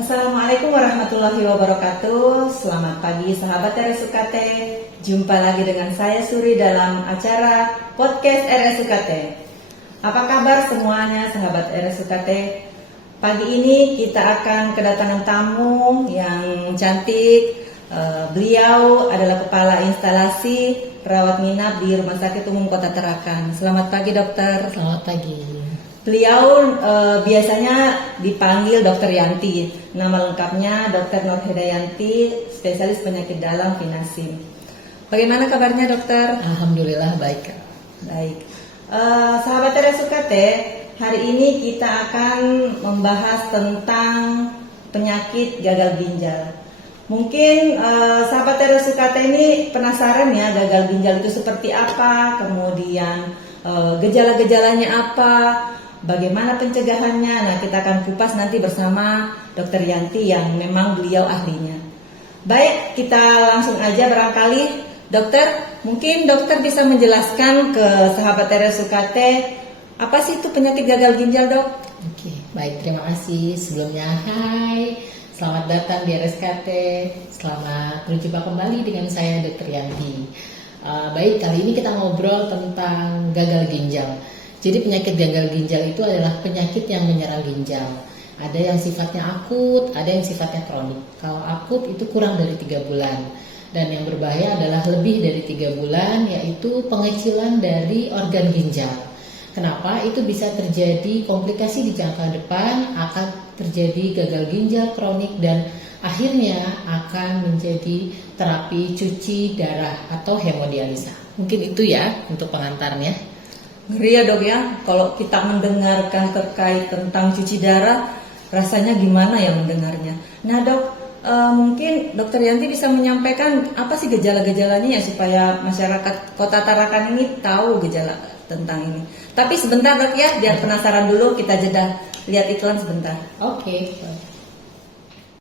Assalamualaikum warahmatullahi wabarakatuh. Selamat pagi sahabat RSUKT. Jumpa lagi dengan saya Suri dalam acara podcast RSUKT. Apa kabar semuanya sahabat RSUKT? Pagi ini kita akan kedatangan tamu yang cantik. Beliau adalah kepala instalasi rawat nginap di Rumah Sakit Umum Kota Tarakan. Selamat pagi dokter. Selamat pagi. Beliau biasanya dipanggil Dokter Yanti. Nama lengkapnya Dokter Nur Hidayanti, spesialis penyakit dalam Vinasim. Bagaimana kabarnya dokter? Alhamdulillah baik. Baik. Sahabat RSUKT, hari ini kita akan membahas tentang penyakit gagal ginjal. Mungkin sahabat RSUKT ini penasaran ya, gagal ginjal itu seperti apa, kemudian gejala-gejalanya apa, bagaimana pencegahannya. Nah, kita akan kupas nanti bersama Dokter Yanti yang memang beliau ahlinya. Baik, kita langsung aja barangkali. Dokter, mungkin dokter bisa menjelaskan ke sahabat RSUKT apa sih itu penyakit gagal ginjal, dok? Oke, baik, terima kasih. Sebelumnya, hai, selamat datang di RSKT. Selamat berjumpa kembali dengan saya Dokter Yanti. Baik, kali ini kita ngobrol tentang gagal ginjal. Jadi penyakit gagal ginjal itu adalah penyakit yang menyerang ginjal. Ada yang sifatnya akut, ada yang sifatnya kronik. Kalau akut itu kurang dari 3 bulan. Dan yang berbahaya adalah lebih dari 3 bulan, yaitu pengecilan dari organ ginjal. Kenapa? Itu bisa terjadi komplikasi di jangka depan, akan terjadi gagal ginjal kronik dan akhirnya akan menjadi terapi cuci darah atau hemodialisa. Mungkin itu ya untuk pengantarnya. Ngeri ya dok ya, kalau kita mendengarkan terkait tentang cuci darah, rasanya gimana ya mendengarnya. Nah dok, mungkin Dokter Yanti bisa menyampaikan apa sih gejala-gejalanya ya supaya masyarakat Kota Tarakan ini tahu gejala tentang ini. Tapi sebentar dok ya, biar penasaran dulu, kita jeda lihat iklan sebentar. Oke.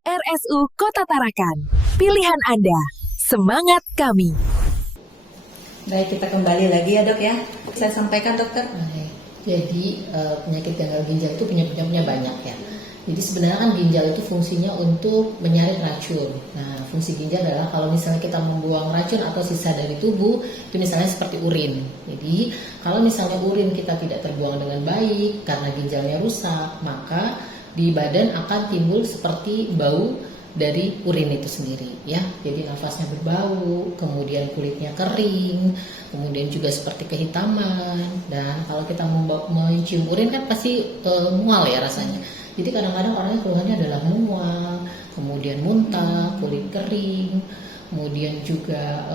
RSU Kota Tarakan, pilihan Anda, semangat kami. Baik, kita kembali lagi ya dok ya. Saya sampaikan dokter. Baik. Jadi penyakit gagal ginjal itu penyebabnya banyak ya. Jadi sebenarnya kan ginjal itu fungsinya untuk menyaring racun. Nah, fungsi ginjal adalah kalau misalnya kita membuang racun atau sisa dari tubuh, itu misalnya seperti urin. Jadi kalau misalnya urin kita tidak terbuang dengan baik karena ginjalnya rusak, maka di badan akan timbul seperti bau dari urin itu sendiri ya. Jadi nafasnya berbau, kemudian kulitnya kering, kemudian juga seperti kehitaman. Dan kalau kita mencium urin kan pasti mual ya rasanya. Jadi kadang-kadang orangnya keluhannya adalah mual, kemudian muntah, kulit kering, kemudian juga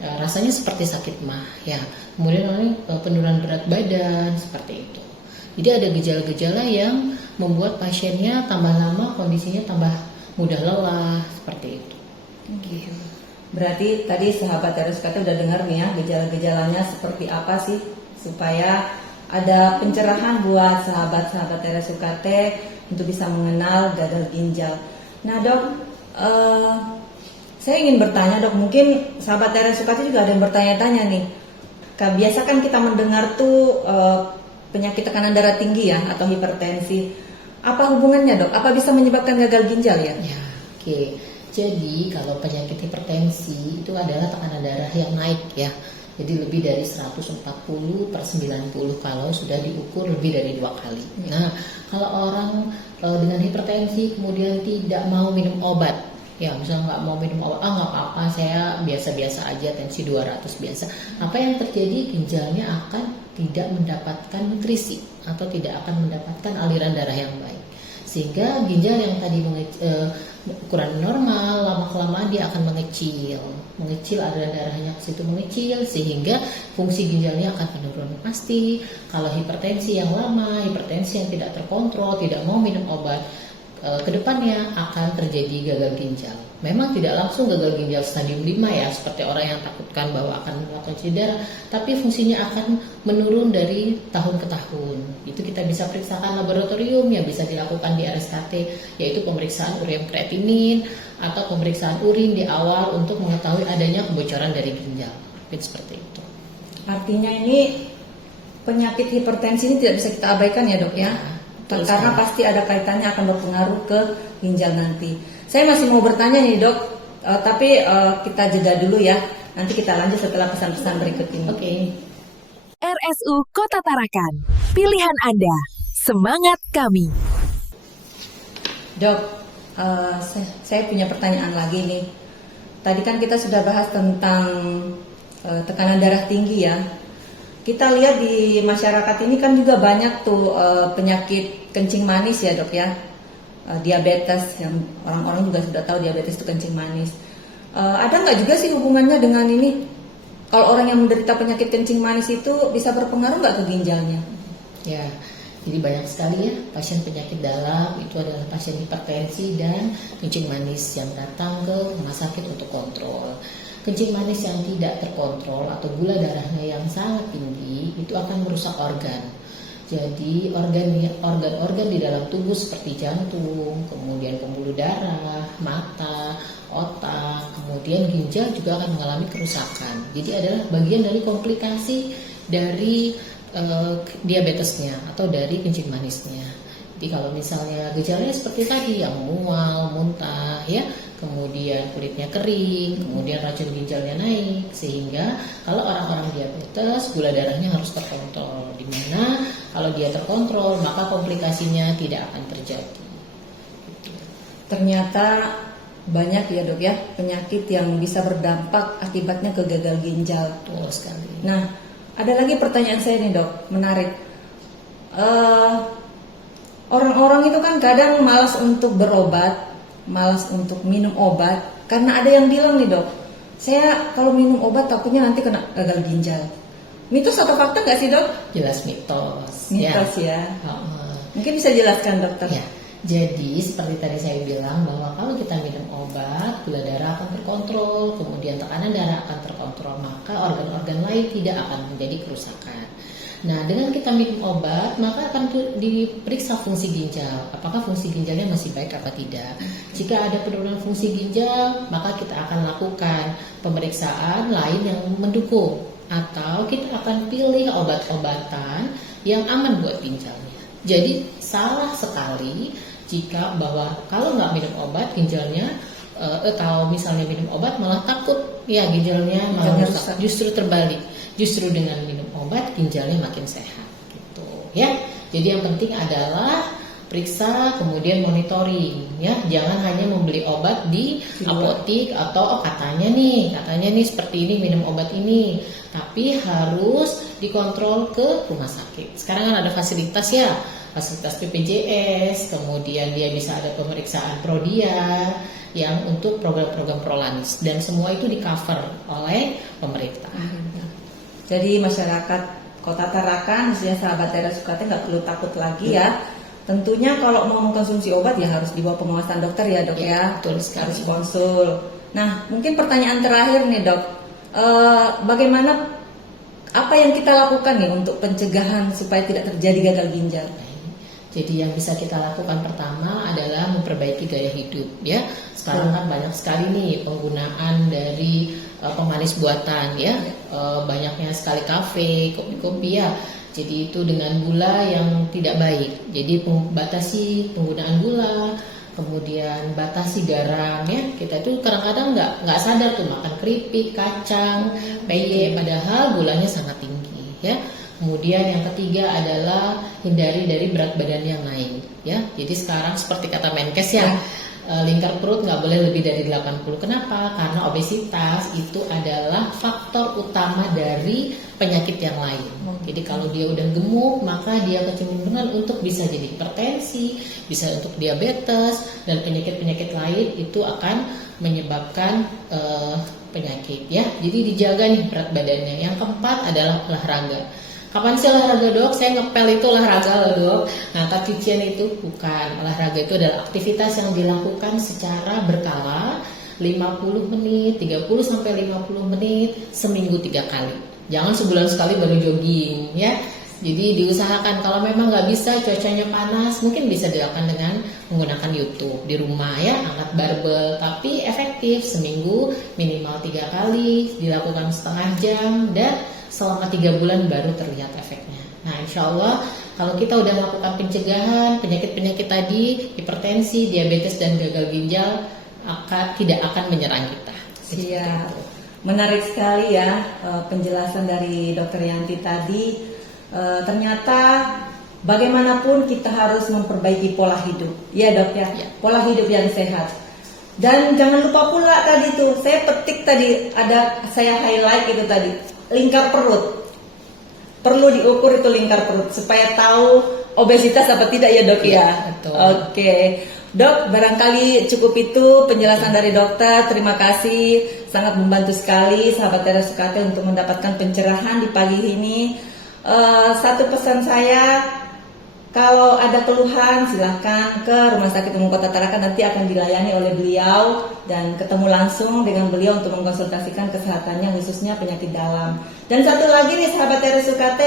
rasanya seperti sakit mah ya. Kemudian orangnya penurunan berat badan seperti itu. Jadi ada gejala-gejala yang membuat pasiennya tambah lama kondisinya tambah mudah lelah seperti itu. Gitu. Berarti tadi sahabat RSUKT udah dengar nih ya gejala-gejalanya seperti apa sih, supaya ada pencerahan buat sahabat-sahabat RSUKT untuk bisa mengenal gagal ginjal. Nah dok, saya ingin bertanya dok, mungkin sahabat RSUKT juga ada yang bertanya-tanya nih. Biasa kan kita mendengar tuh penyakit tekanan darah tinggi ya atau hipertensi. Apa hubungannya dok? Apa bisa menyebabkan gagal ginjal ya? Ya, oke. Jadi kalau penyakit hipertensi itu adalah tekanan darah yang naik ya. Jadi lebih dari 140/90 kalau sudah diukur lebih dari 2 kali. Nah, kalau orang dengan hipertensi kemudian tidak mau minum obat, ya misalnya nggak mau minum obat, nggak apa-apa, saya biasa-biasa aja, tensi 200 biasa. Apa yang terjadi? Ginjalnya akan tidak mendapatkan nutrisi atau tidak akan mendapatkan aliran darah yang baik. Sehingga ginjal yang tadi ukuran normal, lama-kelamaan dia akan mengecil, aliran darahnya ke situ mengecil, sehingga fungsi ginjalnya akan menurun. Pasti kalau hipertensi yang lama, hipertensi yang tidak terkontrol, tidak mau minum obat, kedepannya akan terjadi gagal ginjal. Memang tidak langsung gagal ginjal stadium 5 ya, seperti orang yang takutkan bahwa akan melakukan cuci darah, tapi fungsinya akan menurun dari tahun ke tahun. Itu kita bisa periksakan laboratorium yang bisa dilakukan di RSKT, yaitu pemeriksaan ureum kreatinin atau pemeriksaan urin di awal untuk mengetahui adanya kebocoran dari ginjal. Seperti itu. Artinya ini penyakit hipertensi ini tidak bisa kita abaikan ya dok ya? Betul karena sekali. pasti ada kaitannya akan berpengaruh ke ginjal nanti. Saya masih mau bertanya nih dok, tapi kita jeda dulu ya. Nanti kita lanjut setelah pesan-pesan berikut ini. Oke. RSU Kota Tarakan. Pilihan Anda, semangat kami. Dok, saya punya pertanyaan lagi nih. Tadi kan kita sudah bahas tentang tekanan darah tinggi ya. Kita lihat di masyarakat ini kan juga banyak tuh penyakit kencing manis ya dok ya. Diabetes, yang orang-orang juga sudah tahu diabetes itu kencing manis. Ada nggak juga sih hubungannya dengan ini? Kalau orang yang menderita penyakit kencing manis itu bisa berpengaruh nggak ke ginjalnya? Ya, jadi banyak sekali ya pasien penyakit dalam itu adalah pasien hipertensi dan kencing manis yang datang ke rumah sakit untuk kontrol. Kencing manis yang tidak terkontrol atau gula darahnya yang sangat tinggi itu akan merusak organ. Jadi organ-organ di dalam tubuh seperti jantung, kemudian pembuluh darah, mata, otak, kemudian ginjal juga akan mengalami kerusakan. Jadi adalah bagian dari komplikasi dari diabetesnya atau dari kencing manisnya. Jadi kalau misalnya gejalanya seperti tadi yang mual, muntah ya, kemudian kulitnya kering, kemudian racun ginjalnya naik, sehingga kalau orang-orang diabetes gula darahnya harus terkontrol. Di mana kalau dia terkontrol maka komplikasinya tidak akan terjadi. Ternyata banyak ya dok ya penyakit yang bisa berdampak akibatnya ke gagal ginjal. Betul sekali. Nah, ada lagi pertanyaan saya nih dok, menarik. Orang-orang itu kan kadang malas untuk berobat, malas untuk minum obat, karena ada yang bilang nih dok, saya kalau minum obat takutnya nanti kena gagal ginjal. Mitos atau fakta nggak sih dok? Jelas mitos. Mitos ya. Heeh. Mungkin bisa jelaskan dokter. Ya, jadi seperti tadi saya bilang bahwa kalau kita minum obat, gula darah akan terkontrol, kemudian tekanan darah akan terkontrol, maka organ-organ lain tidak akan menjadi kerusakan. Nah, dengan kita minum obat, maka akan diperiksa fungsi ginjal. Apakah fungsi ginjalnya masih baik atau tidak? Jika ada penurunan fungsi ginjal, maka kita akan lakukan pemeriksaan lain yang mendukung. Atau kita akan pilih obat-obatan yang aman buat ginjalnya. Jadi salah sekali jika bahwa kalau nggak minum obat ginjalnya, kalau misalnya minum obat malah takut ya ginjalnya malah rusak. Justru terbalik. Justru dengan minum obat ginjalnya makin sehat gitu ya. Jadi yang penting adalah periksa kemudian monitoring ya. Jangan hanya membeli obat di apotik atau katanya nih seperti ini minum obat ini, tapi harus dikontrol ke rumah sakit. Sekarang kan ada fasilitas ya, fasilitas BPJS, kemudian dia bisa ada pemeriksaan Prodia yang untuk program-program prolanis dan semua itu di-cover oleh pemerintah. Jadi masyarakat Kota Tarakan, khususnya sahabat RSU KT nggak perlu takut lagi ya. Tentunya kalau mau mengkonsumsi obat ya harus di bawah pengawasan dokter ya dok ya. Betul sekali. Harus konsul. Nah mungkin pertanyaan terakhir nih dok, bagaimana apa yang kita lakukan nih untuk pencegahan supaya tidak terjadi gagal ginjal? Jadi yang bisa kita lakukan pertama adalah memperbaiki gaya hidup ya. Sekarang kan banyak sekali nih penggunaan dari pemanis buatan ya. Banyaknya sekali kafe, kopi-kopi ya. Jadi itu dengan gula yang tidak baik. Jadi batasi penggunaan gula, kemudian batasi garam ya. Kita itu kadang-kadang nggak sadar tuh makan keripik, kacang, peye, padahal gulanya sangat tinggi ya. Kemudian yang ketiga adalah hindari dari berat badan yang naik ya. Jadi sekarang seperti kata Menkes ya, lingkar perut nggak boleh lebih dari 80. Kenapa? Karena obesitas itu adalah faktor utama dari penyakit yang lain. Jadi kalau dia udah gemuk, maka dia kecenderungan untuk bisa jadi hipertensi, bisa untuk diabetes dan penyakit-penyakit lain itu akan menyebabkan penyakit ya. Jadi dijaga nih berat badannya. Yang keempat adalah olahraga. Kapan sih olahraga dok? Saya ngepel itu olahraga loh dok. Ngangkat cucian itu bukan. Olahraga itu adalah aktivitas yang dilakukan secara berkala 50 menit, 30-50 menit, seminggu 3 kali. Jangan sebulan sekali baru jogging ya. Jadi diusahakan kalau memang nggak bisa cuacanya panas, mungkin bisa dilakukan dengan menggunakan YouTube di rumah ya, angkat barbel, tapi efektif seminggu minimal 3 kali, dilakukan setengah jam dan selama 3 bulan baru terlihat efeknya. Nah, insya Allah kalau kita udah melakukan pencegahan penyakit-penyakit tadi, hipertensi, diabetes dan gagal ginjal tidak akan menyerang kita. Siap. Menarik sekali ya penjelasan dari Dokter Yanti tadi. Ternyata bagaimanapun kita harus memperbaiki pola hidup, ya dok ya, pola hidup yang sehat. Dan jangan lupa pula tadi tuh, saya petik tadi, saya highlight itu tadi, lingkar perut. Perlu diukur itu lingkar perut supaya tahu obesitas apa tidak ya dok ya. Betul. Oke. Dok, barangkali cukup itu penjelasan dari dokter. Terima kasih, sangat membantu sekali sahabat Teras UKT untuk mendapatkan pencerahan di pagi ini. Satu pesan saya, kalau ada keluhan silahkan ke Rumah Sakit Umum Kota Tarakan, nanti akan dilayani oleh beliau dan ketemu langsung dengan beliau untuk mengkonsultasikan kesehatannya khususnya penyakit dalam. Dan satu lagi nih sahabat Teras UKT,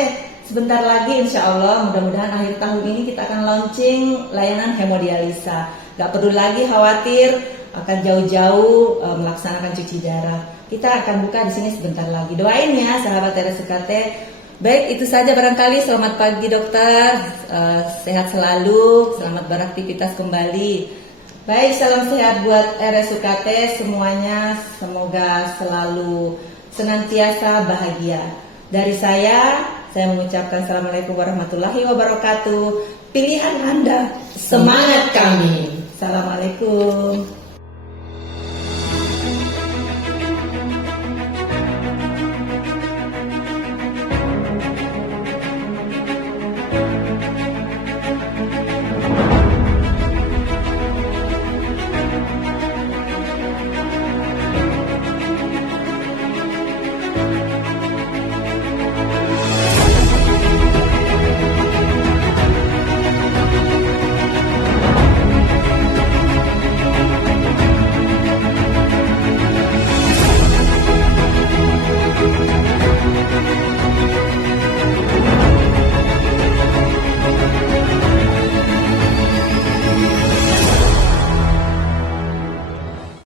sebentar lagi insya Allah mudah-mudahan akhir tahun ini kita akan launching layanan hemodialisa. Gak perlu lagi khawatir akan jauh-jauh melaksanakan cuci darah. Kita akan buka di sini sebentar lagi. Doain ya sahabat Teras UKT. Baik, itu saja barangkali. Selamat pagi dokter, sehat selalu, selamat beraktivitas kembali. Baik, salam sehat buat RSUKT semuanya, semoga selalu senantiasa bahagia. Dari saya mengucapkan Assalamualaikum warahmatullahi wabarakatuh. Pilihan Anda, semangat kami. Assalamualaikum.